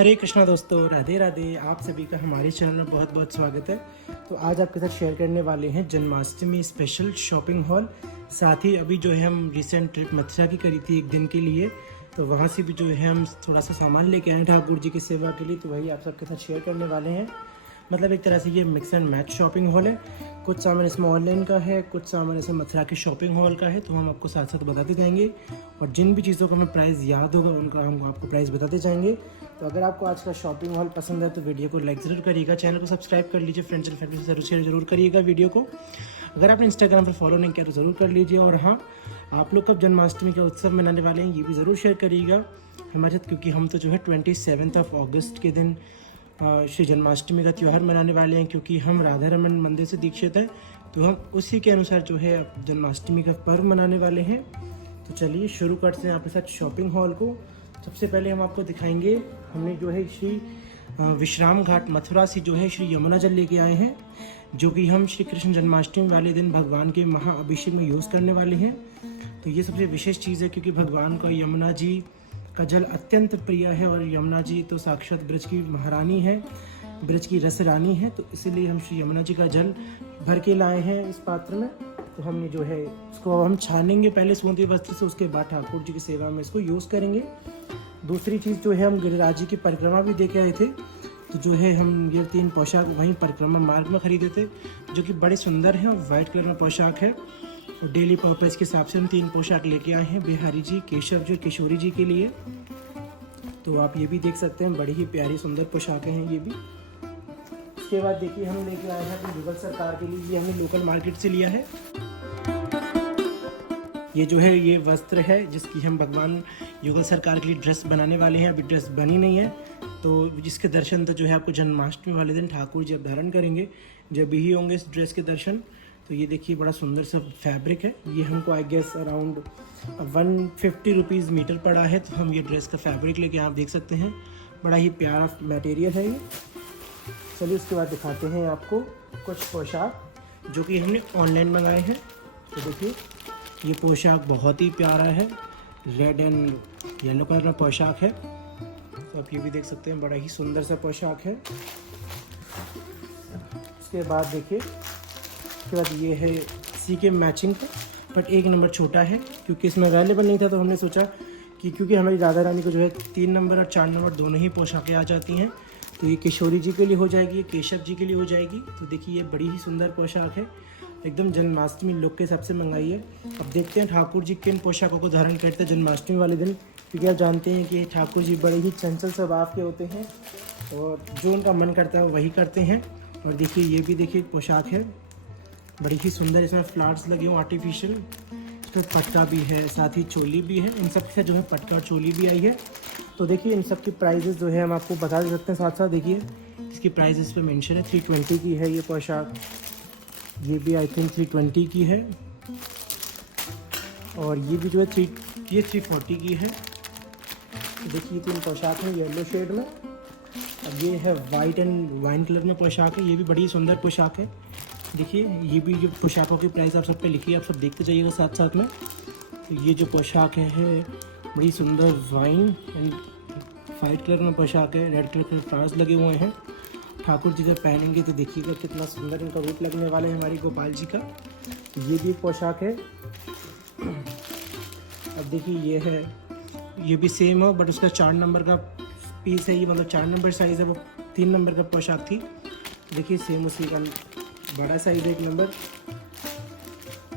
हरे कृष्णा दोस्तों, राधे राधे। आप सभी का हमारे चैनल में बहुत बहुत स्वागत है। तो आज आपके साथ शेयर करने वाले हैं जन्माष्टमी स्पेशल शॉपिंग हॉल। साथ ही अभी जो है हम रिसेंट ट्रिप मथुरा की करी थी एक दिन के लिए, तो वहाँ से भी जो है हम थोड़ा सा सामान लेके आए हैं ठाकुर जी की सेवा के लिए, तो वही आप सबके साथ शेयर करने वाले हैं। मतलब एक तरह से ये mix and match shopping hall है। कुछ सामान इसमें ऑनलाइन का है, कुछ सामान इसमें मथुरा के शॉपिंग हॉल का है, तो हम आपको साथ साथ बताते जाएंगे। और जिन भी चीज़ों का हमें प्राइस याद होगा उनका हम आपको प्राइस बताते जाएंगे। तो अगर आपको आज का शॉपिंग हॉल पसंद है तो वीडियो को लाइक ज़रूर करिएगा, चैनल को सब्सक्राइब कर लीजिए, फ्रेंड्स एंड फैमिली से शेयर जरूर करिएगा वीडियो को। अगर आपने इंस्टाग्राम पर फॉलो नहीं किया तो ज़रूर कर लीजिए। और हाँ, आप लोग कब जन्माष्टमी का उत्सव मनाने वाले हैं ये भी ज़रूर शेयर करिएगा हमारे साथ, क्योंकि हम तो जो है 27 अगस्त के दिन श्री जन्माष्टमी का त्यौहार मनाने वाले हैं। क्योंकि हम राधा रमन मंदिर से दीक्षित हैं, तो हम उसी के अनुसार जो है जन्माष्टमी का पर्व मनाने वाले हैं। तो चलिए शुरू करते हैं आपके साथ शॉपिंग हॉल को। सबसे पहले हम आपको दिखाएंगे, हमने जो है श्री विश्राम घाट मथुरा से जो है श्री यमुना जल लेके आए हैं, जो कि हम श्री कृष्ण जन्माष्टमी वाले दिन भगवान के महाअभिषेक में यूज़ करने वाले हैं। तो ये सबसे विशेष चीज़ है, क्योंकि भगवान का यमुना जी का जल अत्यंत प्रिय है और यमुना जी तो साक्षात ब्रज की महारानी है, ब्रज की रस रानी है। तो इसीलिए हम श्री यमुना जी का जल भर के लाए हैं इस पात्र में। तो हमने जो है इसको हम छानेंगे पहले सूंधी वस्त्र से, उसके बाद ठाकुर जी की सेवा में इसको यूज़ करेंगे। दूसरी चीज़ जो है, हम गिरिराज जी की परिक्रमा भी देके आए थे, तो जो है हम ये 3 पोशाक वहीं परिक्रमा मार्ग में खरीदे थे, जो कि बड़े सुंदर हैं और वाइट कलर में पोशाक है। और डेली पर्पज़ के हिसाब से हम 3 पोशाक लेके आए हैं बिहारी जी, केशव जी, किशोरी जी के लिए। तो आप ये भी देख सकते हैं, बड़ी ही प्यारी सुंदर पोशाकें हैं ये भी। उसके बाद देखिए हम लेके आए हैं अपनी युगल सरकार के लिए, ये हमने लोकल मार्केट से लिया है। ये जो है ये वस्त्र है जिसकी हम भगवान युगल सरकार के लिए ड्रेस बनाने वाले हैं। अभी ड्रेस बनी नहीं है, तो जिसके दर्शन तो जो है आपको जन्माष्टमी वाले दिन ठाकुर जी अब धारण करेंगे, जब भी होंगे इस ड्रेस के दर्शन। तो ये देखिए बड़ा सुंदर सा फैब्रिक है, ये हमको I guess around 150 rupees metre पड़ा है। तो हम ये ड्रेस का फैब्रिक लेके आप देख सकते हैं, बड़ा ही प्यारा मटेरियल है ये। चलिए उसके बाद दिखाते हैं आपको कुछ पोशाक जो कि हमने ऑनलाइन मंगाए हैं। तो देखिए ये पोशाक बहुत ही प्यारा है, रेड एंड येलो कलर में पोशाक है। तो आप ये भी देख सकते हैं, बड़ा ही सुंदर सा पोशाक है। उसके बाद देखिए, उसके बाद ये है इसी के मैचिंग का, बट 1 नंबर छोटा है क्योंकि इसमें अवेलेबल नहीं था। तो हमने सोचा कि क्योंकि हमारी राधा रानी को जो है 3 नंबर और 4 नंबर दोनों ही पोशाकें आ जाती हैं, तो ये किशोरी जी के लिए हो जाएगी, ये केशव जी के लिए हो जाएगी। तो देखिए ये बड़ी ही सुंदर पोशाक है, एकदम जन्माष्टमी लुक के हिसाब से मंगाई है। अब देखते हैं ठाकुर जी किन पोशाकों को धारण करते हैं जन्माष्टमी वाले दिन, क्योंकि आप जानते हैं कि ठाकुर जी बड़े ही चंचल स्वभाव के होते हैं और जो उनका मन करता है वही करते हैं। और देखिए ये भी देखिए एक पोशाक है, बड़ी ही सुंदर, इसमें फ्लावर्स लगे हुए आर्टिफिशियल, इसमें पटका भी है, साथ ही चोली भी है। इन सब के साथ जो है पटका और चोली भी आई है। तो देखिए इन सब की प्राइजेस जो है हम आपको बता सकते हैं साथ साथ। देखिए इसकी प्राइस इस पर मेंशन है, 320 की है ये पोशाक, ये भी आई थिंक 320 की है। और ये भी जो है 340 की है। तो देखिए 3 पोशाक है येलो शेड में। अब ये है वाइट एंड वाइन कलर में पोशाक है, ये भी बड़ी सुंदर पोशाक है। देखिए ये भी जो पोशाकों की प्राइस आप सब पे लिखी है, आप सब देखते जाइएगा साथ साथ में। तो ये जो पोशाक है बड़ी सुंदर वाइन एंड वाइट कलर में पोशाक है, रेड कलर के फ्लावर्स लगे हुए हैं। ठाकुर जी जब पहनेंगे तो देखिएगा कितना सुंदर इनका रूप लगने वाला है हमारी गोपाल जी का। ये भी पोशाक है। अब देखिए ये है, ये भी सेम है बट उसका 4 नंबर का पीस है, ये मतलब 4 नंबर साइज़ है, वो 3 नंबर का पोशाक थी। देखिए सेम उसी का बड़ा साइज 1 नंबर।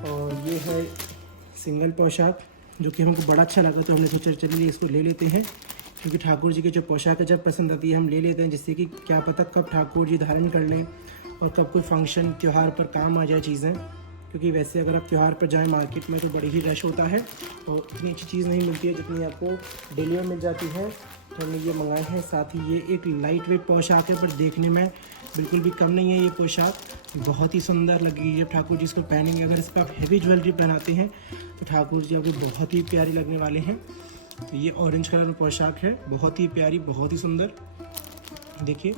और ये है सिंगल पोशाक जो कि हमको बड़ा अच्छा लगा, तो हमने सोचा चलिए इसको ले लेते हैं, क्योंकि ठाकुर जी की जो पोशाक है जब पसंद आती है हम ले लेते हैं, जिससे कि क्या पता कब ठाकुर जी धारण कर लें और कब कोई फंक्शन त्यौहार पर काम आ जाए चीज़ें। क्योंकि वैसे अगर आप त्यौहार पर जाएं मार्केट में तो बड़ी ही रश होता है और इतनी अच्छी चीज़ नहीं मिलती है जितनी आपको डेली में मिल जाती है। तो हमने ये मंगाए हैं। साथ ही ये एक लाइट वेट पोशाक है, पर देखने में बिल्कुल भी कम नहीं है ये पोशाक, बहुत ही सुंदर लगेगी जब ठाकुर जी इसको पहनेंगे। अगर इस पर आप हैवी ज्वेलरी पहनाते हैं तो ठाकुर जी आपको बहुत ही प्यारी लगने वाले हैं। तो ये ऑरेंज कलर में पोशाक है, बहुत ही प्यारी, बहुत ही सुंदर। देखिए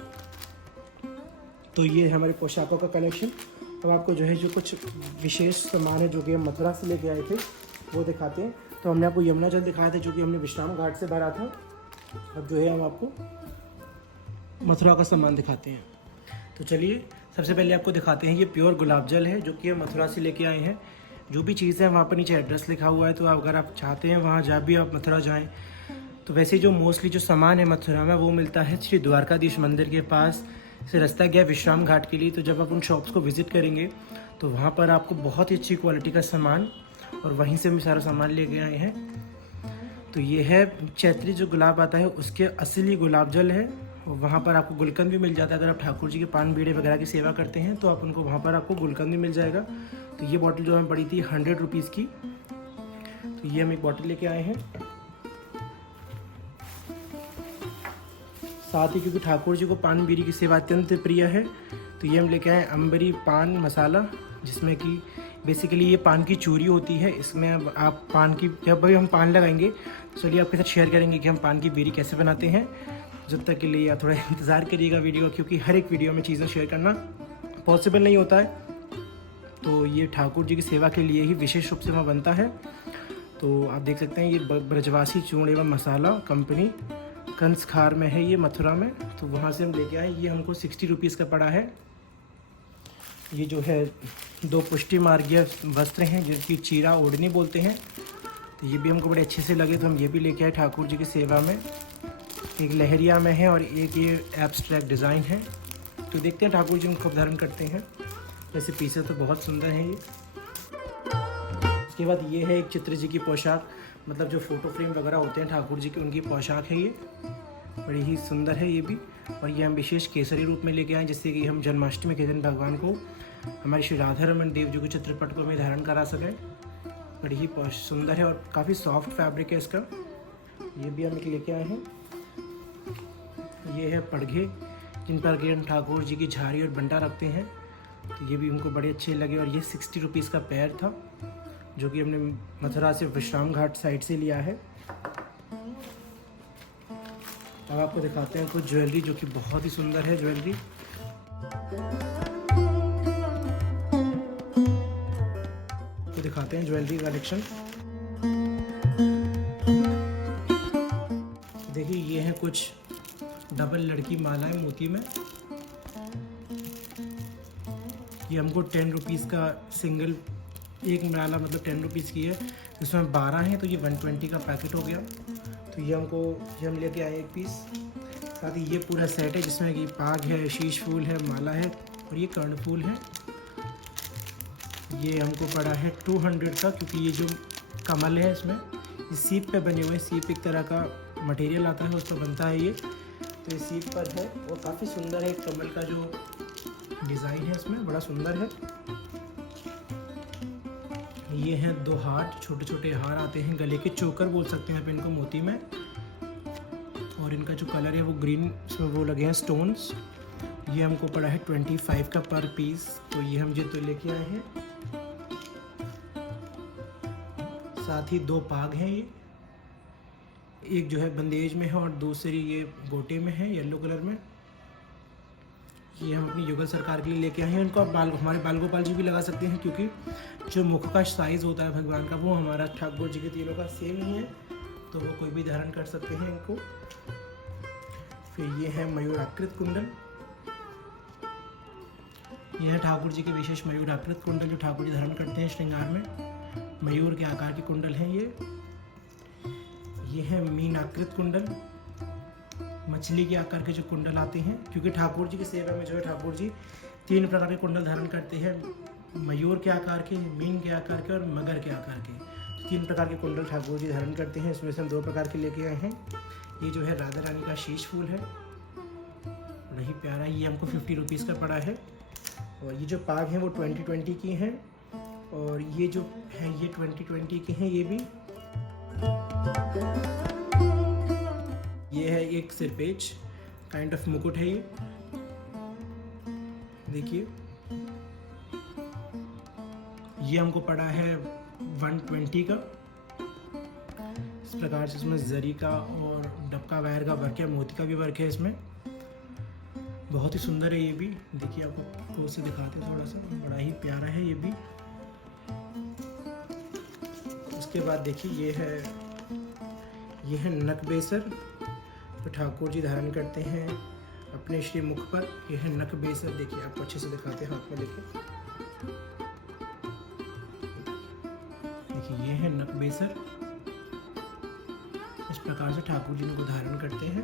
तो ये है हमारे पोशाकों का कलेक्शन। अब आपको जो है जो कुछ विशेष सामान है जो कि हम मथुरा से लेके आए थे वो दिखाते हैं। तो हमने आपको यमुना जल दिखाया था जो कि हमने विश्राम घाट से भरा था। अब जो है हम आपको मथुरा का सामान दिखाते हैं। तो चलिए सबसे पहले आपको दिखाते हैं, ये प्योर गुलाब जल है जो कि हम मथुरा से लेके आए हैं। जो भी चीज़ है वहाँ पर नीचे एड्रेस लिखा हुआ है, तो अगर आप चाहते हैं वहाँ जब भी आप मथुरा जाएँ तो वैसे जो मोस्टली जो सामान है मथुरा में वो मिलता है श्री द्वारकाधीश मंदिर के पास से रास्ता गया विश्राम घाट के लिए। तो जब आप उन शॉप्स को विज़िट करेंगे तो वहाँ पर आपको बहुत ही अच्छी क्वालिटी का सामान, और वहीं से हम सारा सामान लेके आए हैं। तो ये है चैत्री जो गुलाब आता है उसके असली गुलाब जल है, और वहाँ पर आपको गुलकंद भी मिल जाता है। अगर आप ठाकुर जी के पान बीड़े वगैरह की सेवा करते हैं तो आप उनको वहाँ पर आपको गुलकंद भी मिल जाएगा। तो ये बॉटल जो हमें पड़ी थी 100 रुपीज़ की, तो ये हम एक बॉटल लेके आए हैं। साथ ही क्योंकि ठाकुर जी को पान बीड़ी की सेवा अत्यंत प्रिय है तो ये हम लेके आए अंबरी पान मसाला, जिसमें कि बेसिकली ये पान की चूरी होती है। इसमें आप पान की जब भी हम पान लगाएंगे तो चलिए आपके साथ शेयर करेंगे कि हम पान की बीड़ी कैसे बनाते हैं। जब तक के लिए आप थोड़ा इंतज़ार करिएगा वीडियो, क्योंकि हर एक वीडियो में चीज़ें शेयर करना पॉसिबल नहीं होता है। तो ये ठाकुर जी की सेवा के लिए ही विशेष रूप से वहाँ बनता है। तो आप देख सकते हैं ये ब्रजवासी चूर्ण एवं मसाला कंपनी कंसखार में है, ये मथुरा में। तो वहाँ से हम लेके आए, ये हमको 60 रुपीज़ का पड़ा है। ये जो है 2 पुष्टि मार्गीय वस्त्र हैं जिसकी चीरा ओढ़नी बोलते हैं, तो ये भी हमको बड़े अच्छे से लगे तो हम ये भी लेके आए ठाकुर जी की सेवा में। एक लहरिया में है और एक ये एब्स्ट्रैक्ट डिज़ाइन है। तो देखते हैं ठाकुर जी उनको धारण करते हैं। वैसे पीसे तो बहुत सुंदर है ये। उसके बाद ये है एक चित्र जी की पोशाक, मतलब जो फ़ोटो फ्रेम वगैरह होते हैं ठाकुर जी की उनकी पोशाक है ये, बड़ी ही सुंदर है ये भी। और ये हम विशेष केसरी रूप में लेके आए जिससे कि हम जन्माष्टमी के दिन भगवान को, हमारे श्री राधा रमन देव जी के चित्रपट को हमें धारण करा सकें। बड़ी ही सुंदर है और काफ़ी सॉफ्ट फैब्रिक है इसका। ये भी हम एक लेके आए हैं। ये है पड़घे जिन पर कि हम ठाकुर जी की झाड़ी और बंटा रखते हैं, तो ये भी हमको बड़े अच्छे लगे। और ये 60 रुपीज़ का पैर था जो कि हमने मथुरा से विश्राम घाट साइड से लिया है। अब आपको दिखाते हैं कुछ ज्वेलरी जो कि बहुत ही सुंदर है ज्वेलरी। तो दिखाते हैं ज्वेलरी कलेक्शन। देखिए ये है कुछ डबल लड़की मालाएं मोती में। ये हमको 10 रुपीज़ का सिंगल एक माला, मतलब 10 रुपीज़ की है, इसमें 12 हैं तो ये 120 का पैकेट हो गया। तो ये हम लेके आए एक पीस। साथ ही ये पूरा सेट है जिसमें कि पाग है, शीश फूल है, माला है और ये कर्णफूल है। ये हमको पड़ा है 200 का, क्योंकि ये जो कमल है इसमें ये सीप पे बने हुए हैं। सीप एक तरह का मटेरियल आता है उस पर बनता है ये, तो ये सीप पर है और काफ़ी सुंदर है। कमल का जो डिज़ाइन है इसमें बड़ा सुंदर है। ये हैं 2 हार, छोटे छोटे हार आते हैं, गले के चोकर बोल सकते हैं आप इनको, मोती में। और इनका जो कलर है वो ग्रीन, इसमें वो लगे हैं स्टोन्स। ये हमको पड़ा है 25 का पर पीस। तो ये हम तो लेके आए हैं। साथ ही 2 पाग हैं, ये एक जो है बंदेज में है और दूसरी ये गोटे में है येलो कलर में। ये हम अपनी युगल सरकार के लिए लेके आए हैं। इनको आप हमारे बाल गोपाल जी भी लगा सकते हैं, क्योंकि जो मुख का साइज़ होता है भगवान का वो हमारा ठाकुर जी के तीनों का सेम ही है, तो वो कोई भी धारण कर सकते हैं इनको। फिर ये है मयूराकृत कुंडल। ये है ठाकुर जी के विशेष मयूराकृत कुंडल जो ठाकुर जी धारण करते हैं श्रृंगार में। मयूर के आकार के कुंडल हैं ये है मीनाकृत कुंडल, मछली के आकार के जो कुंडल आते हैं, क्योंकि ठाकुर जी की सेवा में जो है ठाकुर जी 3 प्रकार के कुंडल धारण करते हैं, मयूर के आकार के, मीन के आकार के और मगर के आकार के। 3 प्रकार के कुंडल ठाकुर जी धारण करते हैं। इसमें से हम 2 प्रकार के लेके आए हैं। ये जो है राधा रानी का शीश फूल है, बड़ा ही प्यारा। ये हमको 50 रुपीज़ का पड़ा है। और ये जो पाग हैं वो 2020 की हैं, और ये जो है ये 2020 के हैं। ये भी ये है एक सिरपेज काइंड ऑफ मुकुट है ये, देखिए। ये हमको पड़ा है 120 का। इस प्रकार से इसमें जरी का और डबका वायर का वर्क है, मोती का भी वर्क है इसमें। बहुत ही सुंदर है ये भी, देखिए आपको क्लोज से दिखाते हैं थोड़ा सा, बड़ा ही प्यारा है ये भी। उसके बाद देखिए ये है नकबेसर, तो ठाकुर जी धारण करते हैं अपने श्री मुख पर। यह है नक बेसर, देखिए आपको अच्छे से दिखाते हैं हाथ में लेके। देखिए ये है नक बेसर, इस प्रकार से ठाकुर जी को धारण करते हैं।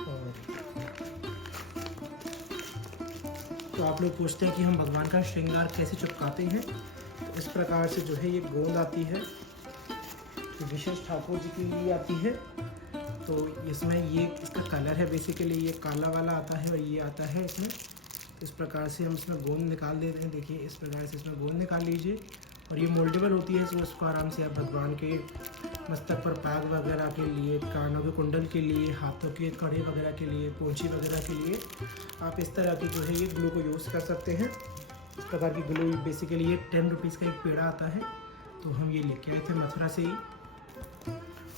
और तो आप लोग पूछते हैं कि हम भगवान का श्रृंगार कैसे चिपकाते हैं, तो इस प्रकार से जो है ये गोंद आती है, तो विशेष ठाकुर जी के लिए आती है। तो इसमें ये इसका कलर है बेसिकली, ये काला वाला आता है और ये आता है इसमें। इस प्रकार से हम इसमें गोंद निकाल देते हैं। देखिए इस प्रकार से इसमें गोंद निकाल लीजिए, और ये मोल्डेबल होती है, तो उसको आराम से आप भगवान के मस्तक पर पाग वगैरह के लिए, कानों के कुंडल के लिए, हाथों के कड़े वगैरह के लिए, पोंछी वगैरह के लिए आप इस तरह की जो है ये ग्लू को यूज़ कर सकते हैं। इस प्रकार की ग्लू बेसिकली ये 10 रुपीज़ का एक पेड़ा आता है, तो हम ये लेके आए थे मथुरा से ही।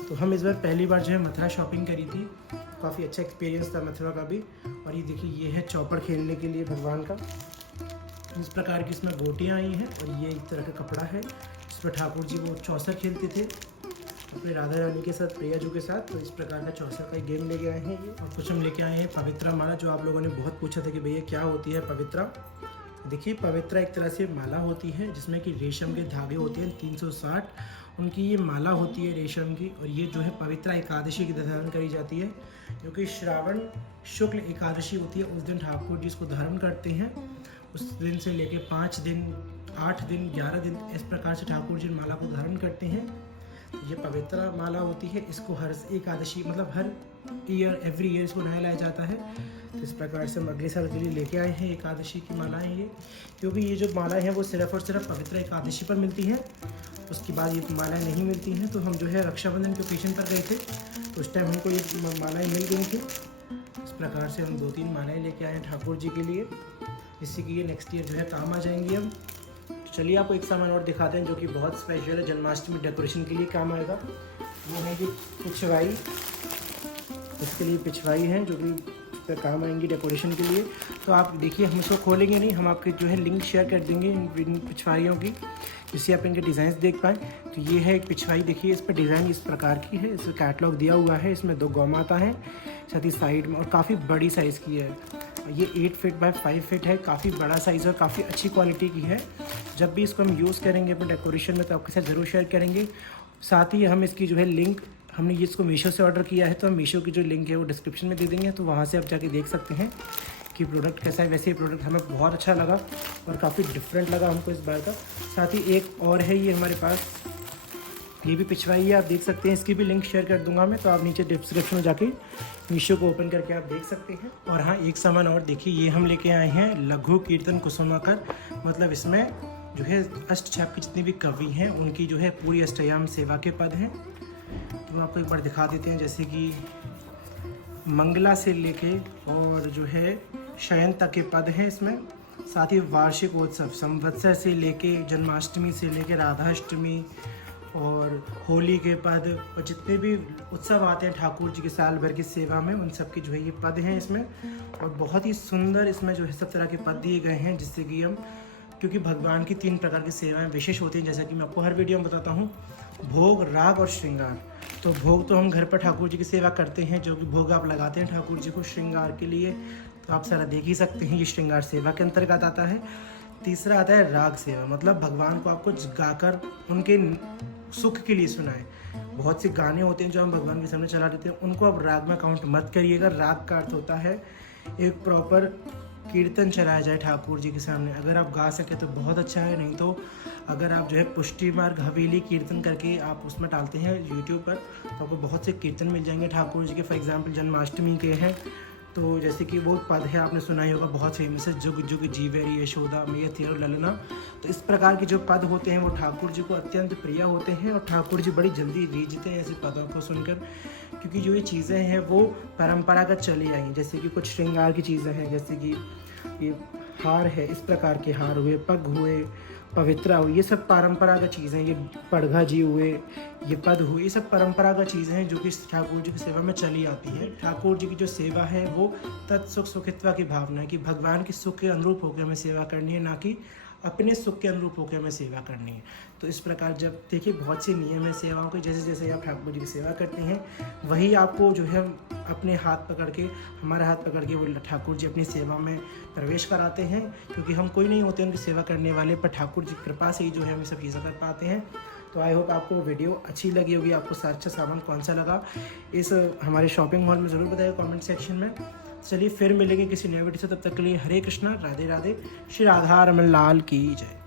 तो हम इस बार पहली बार जो है मथुरा शॉपिंग करी थी, काफ़ी अच्छा एक्सपीरियंस था मथुरा का भी। और ये देखिए ये है चौपड़ खेलने के लिए भगवान का, इस प्रकार की इसमें गोटियाँ आई हैं, और ये एक तरह का कपड़ा है इसमें ठाकुर जी वो चौसर खेलते थे अपने राधा रानी के साथ, प्रिया जी के साथ। तो इस प्रकार का चौसर का गेम लेके आए हैं ये। और कुछ हम लेके आए हैं पवित्रा माला, जो आप लोगों ने बहुत पूछा था कि भैया क्या होती है पवित्रा। देखिए पवित्रा एक तरह से माला होती है जिसमें कि रेशम के धागे होते हैं 360, उनकी ये माला होती है रेशम की। और ये जो है पवित्रा एकादशी की धारण करी जाती है, क्योंकि श्रावण शुक्ल एकादशी होती है, उस दिन ठाकुर जी इसको धारण करते हैं। उस दिन से लेके 5 दिन, 8 दिन, 11 दिन इस प्रकार से ठाकुर जी माला को धारण करते हैं। ये पवित्रा माला होती है, इसको हर एकादशी मतलब हर ईयर एवरी ईयर इसको नया लाया जाता है। तो इस प्रकार से हम अगले साल के लिए लेके आए हैं एकादशी की मालाएं ये, क्योंकि ये जो मालाएं हैं वो सिर्फ और सिर्फ पवित्र एकादशी पर मिलती हैं, उसके बाद ये मालाएं नहीं मिलती हैं। तो हम जो है रक्षाबंधन के ओकेजन पर गए थे, तो उस टाइम हमको ये मालाएं मिल गई थी। इस प्रकार से हम 2-3 मालाएं लेके आए हैं ठाकुर जी के लिए, जिससे कि ये नेक्स्ट ईयर जो है काम आ जाएंगी। अब चलिए आपको एक सामान और दिखाते हैं जो कि बहुत स्पेशल है, जन्माष्टमी डेकोरेशन के लिए काम आएगा। वो है कि पिछवाई, इसके लिए पिछवाई है जो कि काम आएंगी डेकोरेशन के लिए। तो आप देखिए हम इसको खोलेंगे नहीं, हम आपके जो है लिंक शेयर कर देंगे इन पिछवाइयों की, जिससे आप इनके डिज़ाइन देख पाएँ। तो ये है एक पिछवाई, देखिए इस पर डिज़ाइन इस प्रकार की है, इसमें कैटलॉग दिया हुआ है, इसमें 2 गौ माता हैं साथ ही साइड में, और काफ़ी बड़ी साइज़ की है। ये 8 फीट बाय 5 फीट है, काफ़ी बड़ा साइज़ और काफ़ी अच्छी क्वालिटी की है। जब भी इसको हम यूज़ करेंगे अपने डेकोरेशन में तो आपके साथ ज़रूर शेयर करेंगे। साथ ही हम इसकी जो है लिंक, हमने ये इसको मीशो से ऑर्डर किया है, तो हम मीशो की जो लिंक है वो डिस्क्रिप्शन में दे देंगे, तो वहाँ से आप जाके देख सकते हैं कि प्रोडक्ट कैसा है। वैसे ये प्रोडक्ट हमें बहुत अच्छा लगा और काफ़ी डिफरेंट लगा हमको इस बार का। साथ ही एक और है ये हमारे पास, ये भी पिछवाई है, आप देख सकते हैं, इसकी भी लिंक शेयर कर दूंगा मैं, तो आप नीचे डिस्क्रिप्शन में जाके मीशो को ओपन करके आप देख सकते हैं। और हाँ एक सामान और देखिए, ये हम लेके आए हैं लघु कीर्तन कुसुमाकर, मतलब इसमें जो है अष्टछाप की जितनी भी कवि हैं उनकी जो है पूरी अष्टयाम सेवा के पद हैं। तो आपको एक बार दिखा देते हैं, जैसे कि मंगला से लेके और जो है शयन तक के पद हैं इसमें। साथ ही वार्षिक उत्सव संवत्सर से लेके जन्माष्टमी से लेके राधाष्टमी और होली के पद, और जितने भी उत्सव आते हैं ठाकुर जी के साल भर की सेवा में, उन सब के जो है ये पद हैं इसमें। और बहुत ही सुंदर इसमें जो है सब तरह के पद दिए गए हैं, जिससे कि हम, क्योंकि भगवान की 3 प्रकार की सेवाएं विशेष होती हैं, जैसा कि मैं आपको हर वीडियो में बताता हूँ, भोग, राग और श्रृंगार। तो भोग तो हम घर पर ठाकुर जी की सेवा करते हैं, जो कि भोग आप लगाते हैं ठाकुर जी को श्रृंगार के लिए, तो आप सारा देख ही सकते हैं, ये श्रृंगार सेवा के अंतर्गत आता है। तीसरा आता है राग सेवा, मतलब भगवान को आपको गाकर उनके सुख के लिए सुनाए। बहुत से गाने होते हैं जो हम भगवान के सामने चला देते हैं, उनको आप राग में काउंट मत करिएगा। राग का अर्थ होता है एक प्रॉपर कीर्तन चलाया जाए ठाकुर जी के सामने। अगर आप गा सके तो बहुत अच्छा है, नहीं तो अगर आप जो है पुष्टि मार्ग हवेली कीर्तन करके आप उसमें डालते हैं यूट्यूब पर, तो आपको बहुत से कीर्तन मिल जाएंगे ठाकुर जी के। फॉर एग्जांपल जन्माष्टमी के हैं, तो जैसे कि वो पद है आपने सुना ही होगा, बहुत फेमस है, जुग जुग जीवेरी यशोदा मैया तेरो ललना। तो इस प्रकार के जो पद होते हैं वो ठाकुर जी को अत्यंत प्रिय होते हैं, और ठाकुर जी बड़ी जल्दी रीझते हैं ऐसे पदों को सुनकर, क्योंकि जो ये चीज़ें हैं वो परंपरागत चली आई हैं। जैसे कि कुछ श्रृंगार की चीज़ें हैं, जैसे कि ये हार है, इस प्रकार के हार हुए, पग हुए, पवित्रा हुई, ये सब परंपरागत चीज़ें हैं। ये पड़घा जी हुए, ये पद हुए, ये सब परंपरागत चीज़ें हैं जो कि ठाकुर जी की सेवा में चली आती है। ठाकुर जी की जो सेवा है वो तत्सुख सुखित्वा की भावना है कि भगवान के सुख के अनुरूप होकर हमें सेवा करनी है, ना कि अपने सुख के अनुरूप होकर हमें सेवा करनी है। तो इस प्रकार जब देखिए बहुत से नियम है सेवाओं के, जैसे जैसे आप ठाकुर जी की सेवा करते हैं वही आपको जो है अपने हाथ पकड़ के, हमारा हाथ पकड़ के वो ठाकुर जी अपनी सेवा में प्रवेश कराते हैं, क्योंकि हम कोई नहीं होते उनकी सेवा करने वाले, पर ठाकुर जी की कृपा से ही जो है हम सब चीज़ें कर पाते हैं। तो आई होप आपको वीडियो अच्छी लगी होगी, आपको अच्छा सामान कौन सा लगा इस हमारे शॉपिंग मॉल में ज़रूर बताइए कमेंट सेक्शन में। चलिए फिर मिलेंगे किसी नए वीडियो से, तब तक के लिए हरे कृष्णा, राधे राधे, श्री राधा रमन लाल की जय।